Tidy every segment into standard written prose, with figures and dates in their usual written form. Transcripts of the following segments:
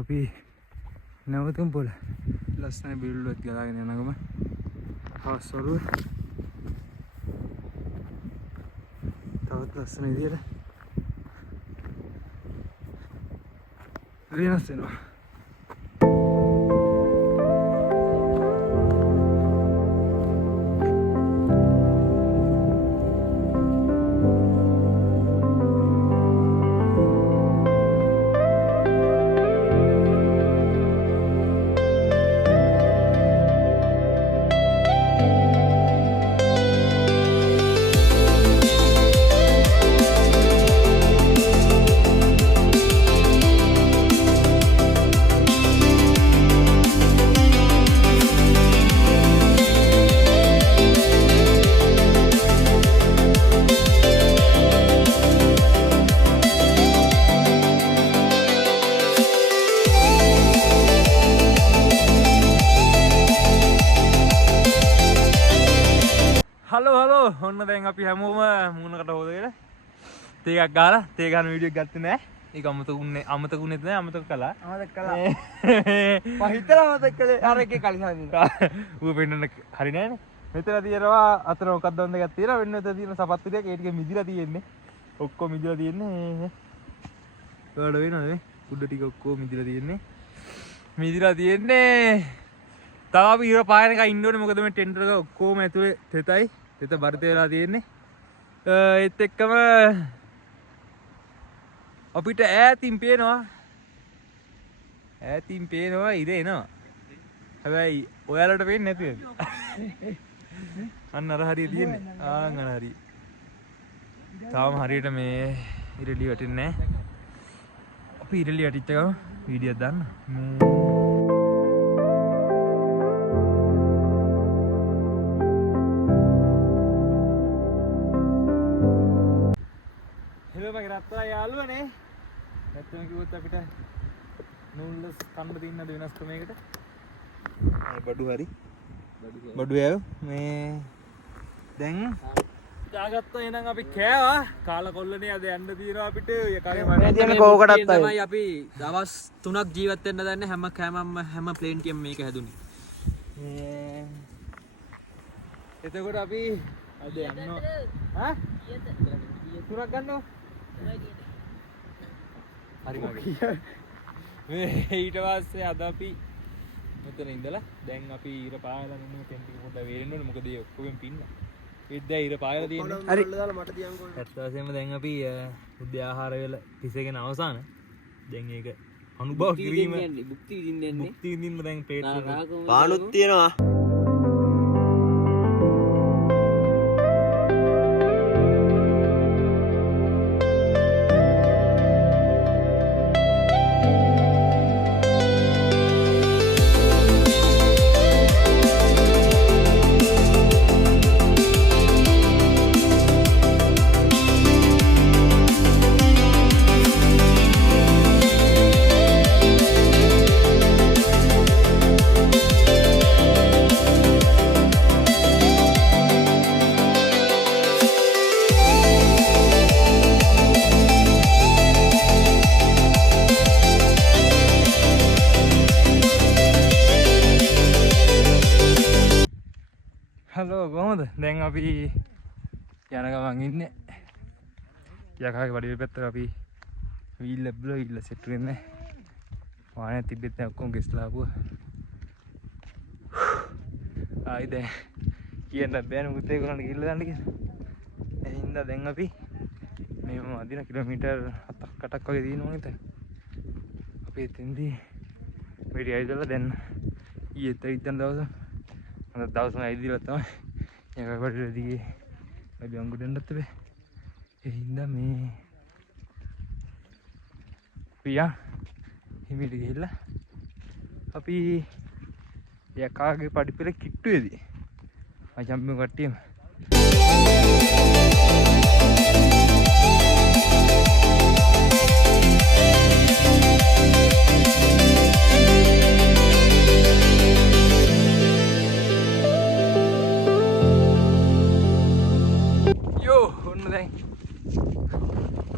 අපි නැවතුම් පොළ ලස්සන බිල්ලුවත් ගලාගෙන යනකම හවස් වරුව තවත් ලස්සන විදියට වෙනස් වෙනවා. හලෝ ඔන්න දැන් අපි හැමෝම මූණකට හොදගෙන තේ එකක් ගාලා තේ ගන්න වීඩියෝ එකක් ගත්තේ නෑ. ඒක අමතකුනේත් නෑ අමතක කළා. පහිතලා මතක කළේ අර එකේ කලිසානින්. ඌ පෙන්නන්න හරි නෑනේ. මෙතන තියෙනවා අතර මොකක්ද වන්ද එකක් තියෙනවා වෙන මෙතන තියෙන සපත්තු ටික ඒ ටික මිදිලා තියෙන්නේ. ඔක්කොම මිදිලා තියෙන්නේ. ඒවල වෙනවද මේ? උඩ ටික ඔක්කොම මිදිලා තියෙන්නේ. තව අපි ඉර පායන එක ඉන්න ඕනේ මොකද මේ ටෙන්ඩර් එක ඔක්කොම ඇතුලේ තෙතයි. තෙත බරිත වෙලා තියෙන්නේ. ඒත් එක්කම අපිට ඈතින් පේනවා ඉර එනවා. හැබැයි ඔයාලට පේන්නේ නැති වෙයි. අන්න අර හරිය තියෙන්නේ. ආන් අර හරිය. තාම හරියට මේ ඉරලි වැටෙන්නේ නැහැ. අපි ඉරලි වැටිච්ච ගමන් වීඩියෝ දාන්න. මගේ රත්තරන් යාළුවනේ. නැත්නම් කිව්වොත් අපිට නූල්ස් කන්න දින්නද වෙනස් ක්‍රමයකට. බඩු හරි. බඩු යව මේ දැන් දාගත්තා එහෙනම් අපි කෑවා. කාලා කොල්ලනේ අද යන්න තියෙනවා අපිට. යකාගේ මේ තියෙන කෝකටත් තමයි අපි දවස් 3ක් ජීවත් වෙන්න දන්නේ හැම ප්ලේන් ටිකම මේක හැදුනේ. එතකොට අපි අද යන්න හා තුනක් ගන්නව. හරි මගේ. මේ ඊට පස්සේ අද අපි මෙතන ඉඳලා දැන් අපි ඊර පායලා මෙන්න ටෙන්ට් එක පොඩ්ඩක් වේරෙන්න ඕනේ මොකද ඒ ඔක්කොම පින්න. ඒත් දැන් ඊර පායලා තියෙන්නේ. හරි. දාලා මට තියන්කෝ. ඇත්ත වශයෙන්ම දැන් අපි උද්‍ය ආහාර වල පිසගෙන අවසාන. දැන් ඒක අනුභව කිරීම බුක්ති විඳින්න යන්නේ. බුක්ති විඳින්න දැන් ප්ලේට් වල පානුත් තියෙනවා. හලෝ කොහොමද? දැන් අපි යන ගමන් ඉන්නේ. යකාගේ වඩේ පැත්තට අපි වීල්ල සෙට් වෙන්නේ. වාහනේ තිබෙත් නැහැ ඔක්කොම ගෙස්ලා ආපුවා. ආයි දැන් කියන්න බෑනේ මුත් ඒගොල්ලන්ට ගිහිල්ලා දාන්න කියලා. ඒ හින්දා දැන් අපි මේ අදින කිලෝමීටර් 7ක් 8ක් වගේ දිනනවා නේද? අපි එතෙන්දී වෙඩි ඇවිදලා දැන් ඊයේත් ඉඳන් දවස් අද දවස් 9 ඉදිරියට තමයි යකා කොටේ දිගේ අපි අඟුඩෙන්නත් බෑ. ඒ හින්දා මේ පියා හිමිට ගිහිල්ලා අපි යකාගේ පඩිපෙළ කිට්ටුවේදී මචං මේ කට්ටියම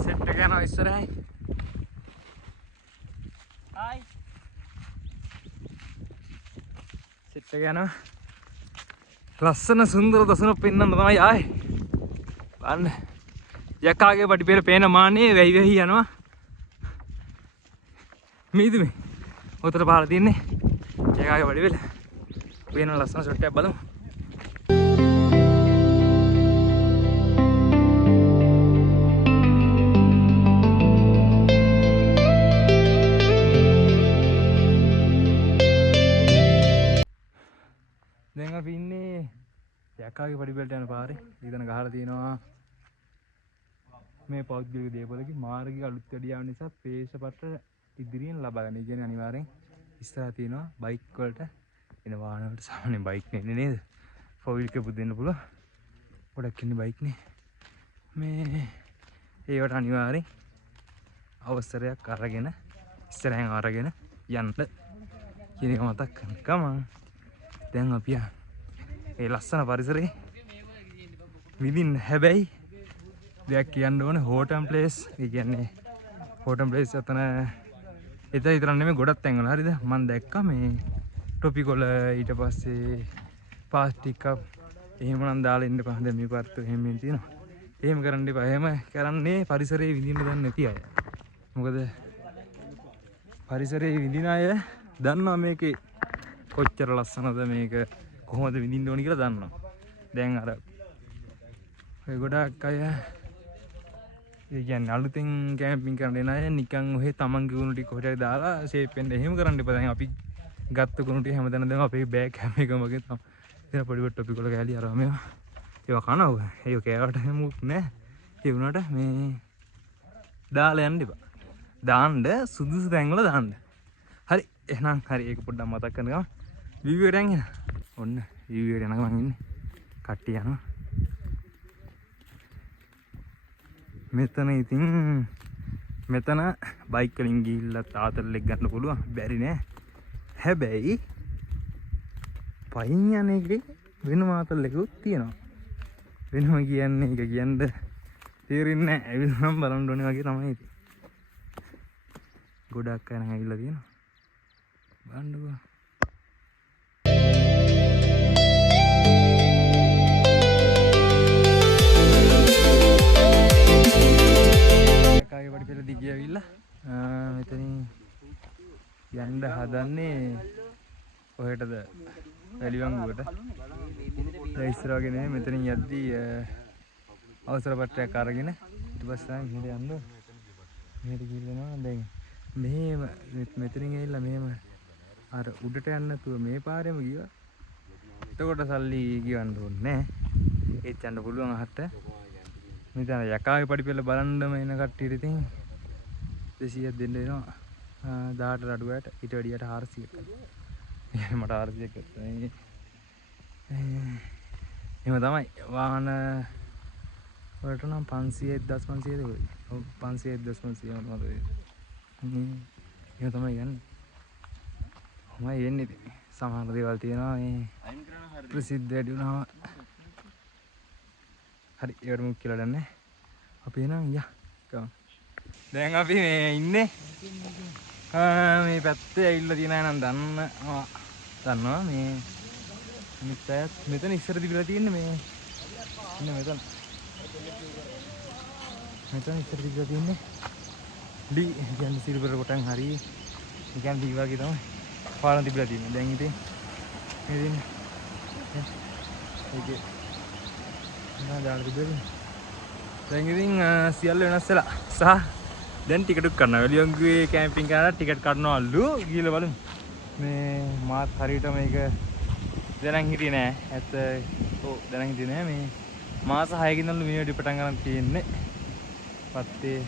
සෙට් එක යනවා ඉස්සරහයි. හායි ඒක යනවා. ලස්සන සුන්දර දසුන පෙන්වන්න තමයි ආයේ. බලන්න. යකාගේ පඩිපෙළ පේන මානේ වෙයි වෙයි යනවා. මේද මේ. උතර පාර තියන්නේ. යකාගේ පඩිපෙළ. පේන ලස්සන ෂොට් එකක් බලමු. දැන් අපි ඉන්නේ යකාගේ පඩිපෙළට යන පාරේ. ඊතන ගහලා තියෙනවා මේ පෞද්ගලික දේපොළකින් මාර්ගික අලුත් වැඩියාව නිසා පේශපත්‍ර ඉදිරියෙන් ලබා ගන්න. ඒ කියන්නේ අනිවාර්යෙන් ඉස්සරහ තියෙනවා බයික් වලට එන වාහන වලට සාමාන්‍ය බයික් නෙන්නේ නේද? 4 wheel එකක් දෙන්න පුළුවන්. ගොඩක් ඉන්නේ බයික් නේ. මේ ඒවට අනිවාර්යෙන් අවසරයක් අරගෙන ඉස්සරහෙන් අරගෙන යන්න කියන එක මතක් කරගන්න. දැන් අපි ඒ ලස්සන පරිසරේ විඳින්න. හැබැයි දෙයක් කියන්න ඕනේ හෝටම් ප්ලේස්. ඒ කියන්නේ හෝටම් ප්ලේස් අතන එතන විතර නෙමෙයි ගොඩක් තැන්වල හරිද? මම දැක්කා මේ ටොපිකොල ඊට පස්සේ ප්ලාස්ටික් කප් එහෙම නම් දාලා ඉන්න පහ දැන් මේ පාර්තු එහෙම තියෙනවා. එහෙම කරන්න එපා. එහෙම කරන්නේ පරිසරයේ විඳින්න දන්නේ නැති අය. මොකද පරිසරයේ විඳින අය දන්නවා මේකේ කොච්චර ලස්සනද මේක කොහොමද විඳින්න ඕනි කියලා දන්නවා. දැන් අර ඔය ගොඩක් අය ඒ කියන්නේ අලුතෙන් කැම්පින් කරන්න එන අය නිකන් ඔහෙ තමන්ගේ කුණු ටික කොහෙට දාලා ෂේප් වෙන්න එහෙම කරන්න එපා. දැන් අපි ගත්ත කුණු ටික හැමදාම දැන් අපේ බෑග් හැම එකම වගේ තමයි. ඉතින් පොඩි පොඩි ටොපික් වල කෑලි අරවා මේවා. ඒවා කනවා. ඒක කෑවට හැමුක් නෑ. ඒ වුණාට මේ දාලා යන්න එපා. දාන්න සුදුසු තැන් වල දාන්න. හරි. එහෙනම් හරි ඒක පොඩ්ඩක් මතක් කරගන්න. වීඩියෝ එකට යන්න. ඔන්න වීඩියෝ එකට යනවා මං ඉන්නේ. කට්ටිය යනවා. මෙතන ඉතින් මෙතන බයික් වලින් ගිහිල්ලා තාතල්ලෙක් ගන්න පුළුවන්. බැරි නෑ. හැබැයි පයින් යන එකේ වෙනම ආතල්ලෙකුත් තියෙනවා. වෙනම කියන්නේ ඒක කියන්න තේරෙන්නේ නෑ. ඇවිල්ලා නම් බලන්න ඕනේ වගේ තමයි ඉතින්. ගොඩක් අය නම් ඇවිල්ලා තියෙනවා. බලන්නකෝ. යකාගේ පඩිපෙළ දිගේ ඇවිල්ලා මෙතනින් යන්න හදන්නේ කොහෙටද? වැලිවංගුවට. ඒ ඉස්සර වගේ නෙමෙයි මෙතනින් යද්දී අවසර පත්‍රයක් අරගෙන ඊට පස්සේ තමයි මෙහෙට යන්න. මෙහෙට ගිහිල්ලා දැන් මෙහෙම මෙතනින් ඇවිල්ලා මෙහෙම අර උඩට යන්න නැතුව මේ පාරෙම ගියා. එතකොට සල්ලි ගියවන්න ඕනේ නෑ. ඒත් යන්න පුළුවන් අහට. මෙතන යකාගේ පඩිපෙළ බලන්නම එන කට්ටියට ඉතින් 200ක් දෙන්න වෙනවා. 18 අඩුවට ඊට වැඩියට 400ක්. මට 400ක් ගත්තා. එහෙම තමයි. වාහන වලට නම් 500 1500 දෙයි. ඔව් 500 1500 මොනවද වෙන්නේ? එහෙම තමයි යන්නේ. කොහොමයි වෙන්නේ ඉතින්. සමහර දේවල් තියෙනවා මේ ප්‍රසිද්ධ වැඩි වුණාම. හරි ඒකට මුක් කියලා දන්නේ. අපි එනවා යා. ගමු. දැන් අපි මේ ඉන්නේ මේ පැත්තේ ඇවිල්ලා තියෙන අය නම් දන්නවා මේ මෙතන ඉස්සර තිබිලා තියෙන්නේ මේ ඉන්න මෙතන ඉස්සර තිබිලා තියෙන්නේ ඩී කියන්නේ සිල්වර් කොටන් හරි නිකන් ඩී වගේ තමයි පාලන තිබිලා තියෙන්නේ. දැන් ඉතින් මේ දෙන්නේ ඒකේ දාලා තිබෙන්නේ. දැන් ඉතින් සියල්ල වෙනස් වෙලා සහ දැන් ටිකට් කරනවා. වැලියංගුවේ කැම්පින් කරලා ටිකට් කඩනවලු. ගිහලා බලමු. මේ මාත් හරියට මේක දැනන් හිටියේ නෑ. ඇත්ත ඔව් දැනන් හිටියේ නෑ. මේ මාස 6කින් ඉඳන් මේ වැඩි පටන් ගන්න තියෙන්නේ. පත්තේ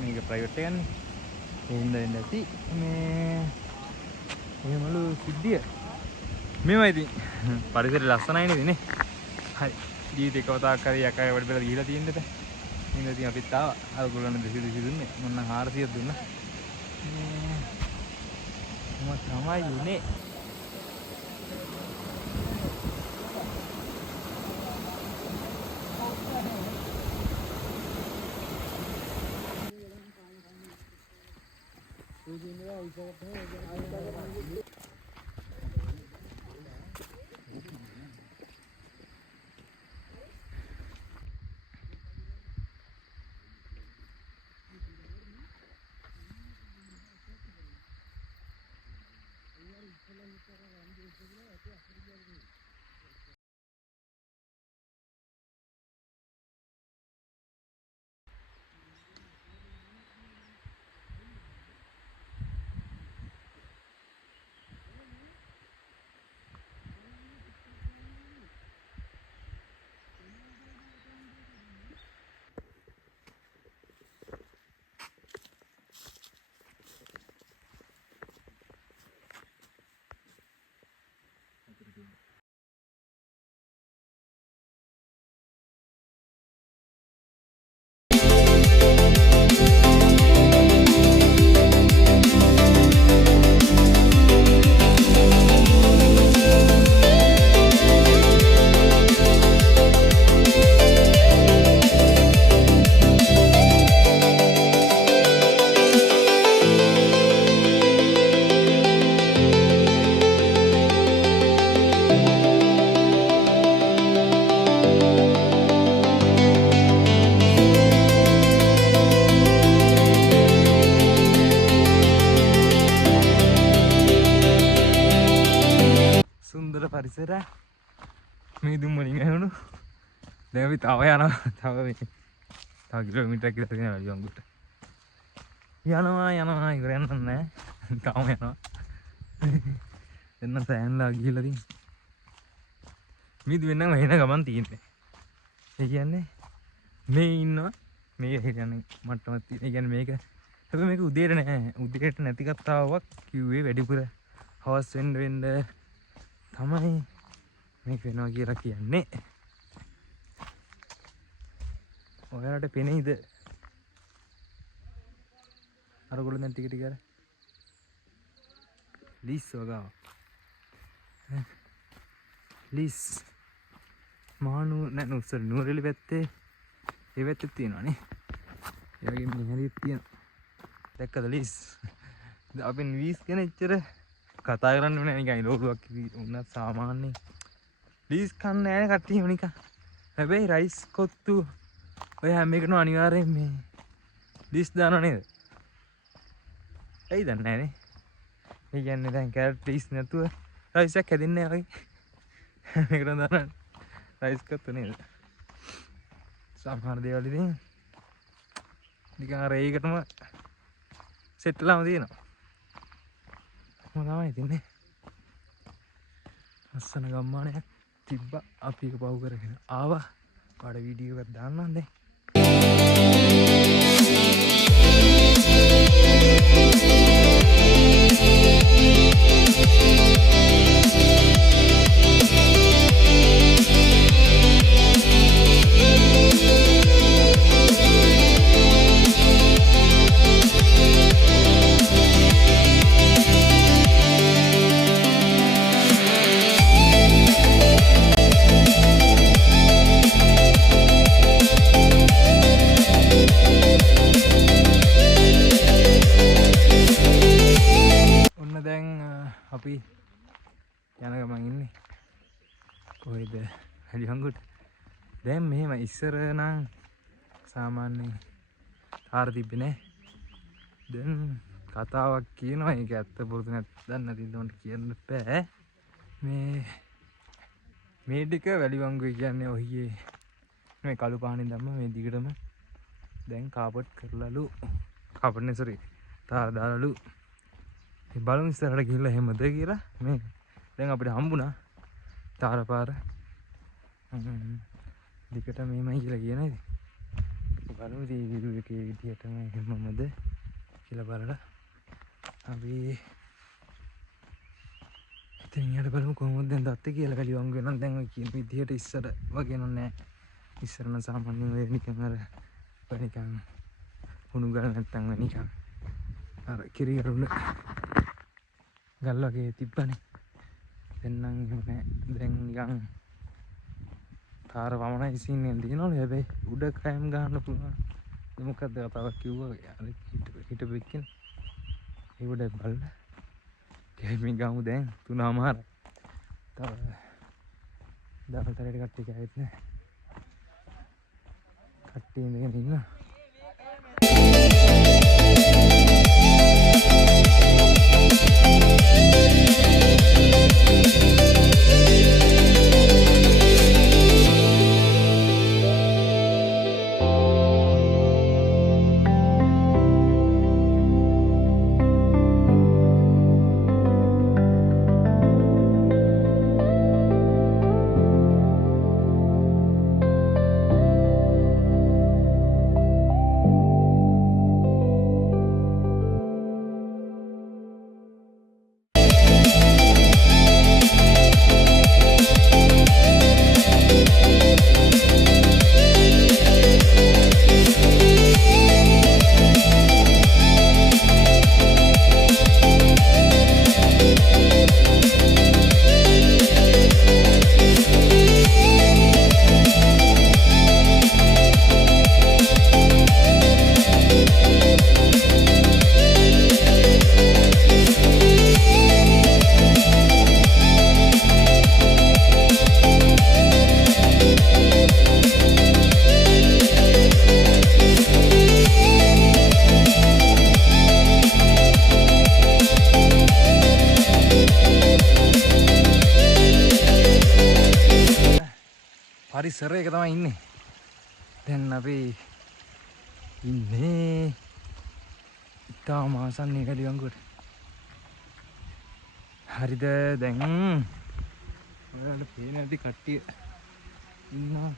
මේක ප්‍රයිවට් එකන්නේ. ඒ හින්දා වෙන්නේ නැති මේ එහෙමලු සිද්ධිය. මේවා ඉතින් පරිසරය ලස්සනයි නේද නේ? හරි. ජීවිතේ කවදාක හරි යකාගේ වැඩ බල ගිහලා තියෙන්නද? ඉතින් ඉතින් අපිත් ආවා. අර ගොල්ලන් 200 දුන්නේ. මොන 400ක් දුන්නා. මේ තමයි උනේ. ගෙදර මේ දුම් වලින් ඇහුණු. දැන් අපි තව යනවා. තව කිලෝමීටර් ක් විතර තියෙනවා වැලිවංගුට. යනවා ඉවර යන්න නැහැ. තාම යනවා. එන්න සෑන්ලා ගිහිල්ලා තියෙන්නේ. මිදු වෙනනම් වෙන ගමන් තියෙන්නේ. ඒ කියන්නේ මේ ඉන්නවා මේ කියන්නේ මට්ටමක් තියෙන. ඒ කියන්නේ මේක හැබැයි මේක උදේට නෑ. උදේට නැති කතාවක් කිව්වේ වැඩිපුර හවස් වෙන්න තමයි මේක වෙනවා කියලා කියන්නේ. ඔයාලට පෙනෙයිද? අර ගොල්ලෝ දැන් ටික ටික අර ලීස් වගාව. ලීස් මානු නෑ නුස්සර නුවරඑළි පැත්තේ ඒ පැත්තේ තියෙනවානේ. ඒ වගේ මෙහෙරියක් තියෙනවා. දැක්කද ලීස්? අපි ලීස් ගැන එච්චර කතා කරන්න ඕනේ නිකන් ලෝඩුවක් වුණත් සාමාන්‍ය ලීස් කන්නේ නැහැ කට්ටියම නිකන්. හැබැයි රයිස් කොත්තු ඔය හැම එකනම අනිවාර්යෙන් මේ ලීස් දානව නේද? ඇයි දන්නේ නැහනේ. ඒ කියන්නේ දැන් කැරට් ලීස් නැතුව රයිස් එකක් හැදෙන්නේ නැහැ වගේ. මේකට දාන්න රයිස් කොත්තු නේද? සමහර දේවල් ඉතින් නිකන් අර ඒකටම සෙට් වෙලාම තියෙනවා. තමයි ඉතින්නේ. අස්සන ගම්මානයක් තිබ්බා. අපි ඒක පහු කරගෙන ආවා. කාඩ වීඩියෝ එකක් දාන්නම් දැන්. අපි යන ගමන් ඉන්නේ කොහෙද? වැලිවංගුට. දැන් මෙහෙම ඉස්සර නම් සාමාන්‍යයෙන් තාර තිබ්බේ නෑ. දැන් කතාවක් කියනවා ඒක ඇත්ත පුරුදු නැත්නම් උන්ට කියන්න බෑ. මේ ටික වැලිවංගුයි කියන්නේ ඔහියේ මේ කළු පානින් දැම්ම මේ දිගටම දැන් කාපට් කරලාලු. කාපට් නේ සෝරි තාර දාලාලු. බලමු ඉස්සරහට ගිහිල්ලා එහෙමද කියලා. මේ දැන් අපිට හම්බුණා තාරපාර. දිකට මේමයි කියලා කියන ඉතින්. බලමු මේ වීඩියෝ එකේ විදියටම එහෙමමද කියලා බලලා අපි ඉතින් ඊට බලමු කොහොමද දැන් දත්තේ කියලා වැලිවංගු වෙනනම් දැන් ඔය කියන විදියට ඉස්සර වගේ නෑ. ඉස්සර නම් සාමාන්‍යයෙන් වෙ නිකන් අර නිකන් හුණු ගල් නැත්තම් නිකන් අර කිරි කරුණ ගල් වගේ තිබ්බනේ. දැන් නම් එහෙම නෑ. දැන් නිකන් තාර වමනයි ඉසින්නේ තියෙනවලු. හැබැයි උඩ කෑම් ගන්න පුළුවන්. මොකක්ද කතාවක් කිව්වා අර හිටපු එක්කනේ. ඒ උඩ බලලා කෑමින් ගමු දැන් 3:00. තව දවල්තරේට කට්ටිය කෑවෙත් නෑ. කට්ටිය ඉඳගෙන ඉන්නවා. පරිසරය එක තමයි ඉන්නේ. දැන් අපි ඉන්නේ ඉතාම ආසන්නයේ කඩිවංගුවට. හරිද දැන් ඔයාලට පේන ඇති කට්ටිය ඉන්නවා.